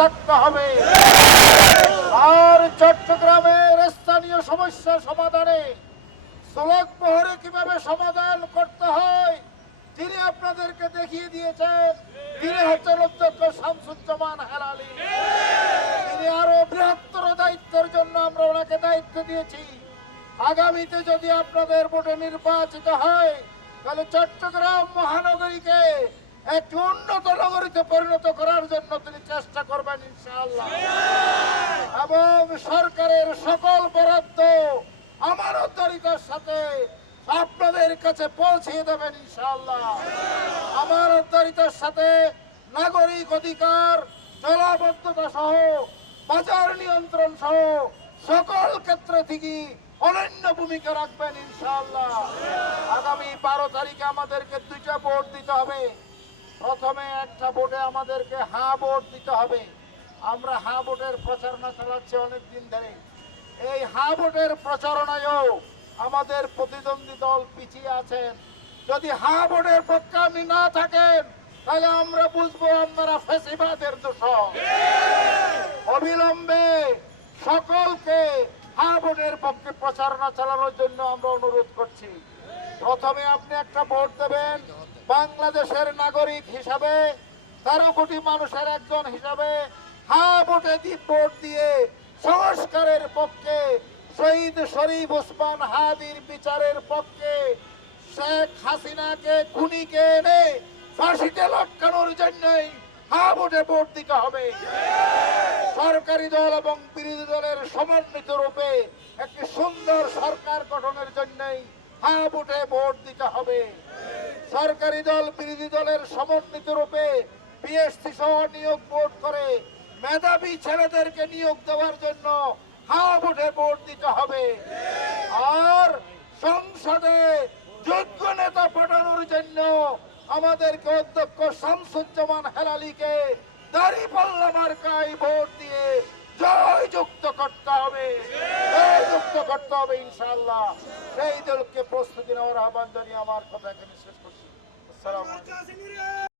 থাকতে হবে। আর চট্টগ্রামের স্থানীয় সমস্যা সমাধানে শ্লোক প্রহরে কিভাবে সমাধান করতে হয় তিনি আপনাদেরকে দেখিয়ে দিয়েছেন। তিনি হচ্ছেন অধ্যক্ষ শামসুজ্জামান হেলালি। তিনি আরো বৃহত্তর দায়িত্বের জন্য আমরা ওনাকে দায়িত্ব দিয়েছি। আগামীতে যদি আপনাদের ভোটে নির্বাচিত হয় তাহলে চট্টগ্রাম মহানগরীকে একটি উন্নত নগরীতে পরিণত করার জন্য তিনি চেষ্টা করবেন ইনশাআল্লাহ। এবং সরকারের সকল বরাদ্দ আমানতদারিতার সাথে আপনাদের কাছে পৌঁছে দেবেন ইনশাআল্লাহ। আমানতদারিতার সাথে নাগরিক অধিকার, জলাবদ্ধতা সহ বাজার নিয়ন্ত্রণ সহ সকল ক্ষেত্র থেকে অনন্য ভূমিকা রাখবেন ইনশাআল্লাহ। আগামী 12 তারিখে আমাদেরকে 2টা ভোট দিতে হবে। প্রথমে একটা ভোটে আমাদেরকে হ্যাঁ ভোট দিতে হবে। আমরা হ্যাঁ ভোটের প্রচারণা চালাচ্ছি অনেকদিন ধরে। এই হ্যাঁ ভোটের প্রচারণায়ও আমাদের প্রতিদ্বন্দ্বী দল পিছিয়ে আছেন। যদি হ্যাঁ ভোটের পক্ষে আপনি না থাকেন তাহলে আমরা বুঝবো আপনারা ফ্যাসিবাদের দোষর। অবিলম্বে সকলকে হ্যাঁ ভোটের পক্ষে প্রচারণা চালানোর জন্য আমরা অনুরোধ করছি। প্রথমে আপনি একটা ভোট দেবেন বাংলাদেশের নাগরিক হিসাবে, 13 কোটি মানুষের একজন হিসাবে। হ্যাঁ ভোটে ভোট দিয়ে সংস্কারের পক্ষে, শহীদ শরীফ ওসমান হাদির বিচারের পক্ষে, শেখ হাসিনাকে খুনিকে এনে ফাঁসিতে লটকানোর জন্যই হ্যাঁ ভোটে ভোট দিতে হবে। সরকারি দল এবং বিরোধী দলের সমন্বিত রূপে একটি সুন্দর সরকার গঠনের জন্যই হ্যাঁ ভোটে ভোট দিতে হবে। সরকারি দল বিরোধী দলের সমন্বিত রূপে পিএসসি সহ নিয়োগ বোর্ড করে মেধাবী ছেলেদেরকে নিয়োগ দেওয়ার জন্য হ্যাঁ ভোটে ভোট দিতে হবে। আর সংসদে যোগ্য নেতা পাঠানোর জন্য আমাদেরকে অধ্যক্ষ শামসুজ্জামান হেলালিকে দাঁড়িপাল্লা মার্কায় ভোট দিয়ে জয়যুক্ত করতে হবে, জয়যুক্ত করতে হবে ইনশাআল্লাহ। সেই দলকে প্রস্তুতি নেওয়ার আহ্বান জানিয়ে আমার কথা এখানে শেষ করছি। আসসালামু আলাইকুম।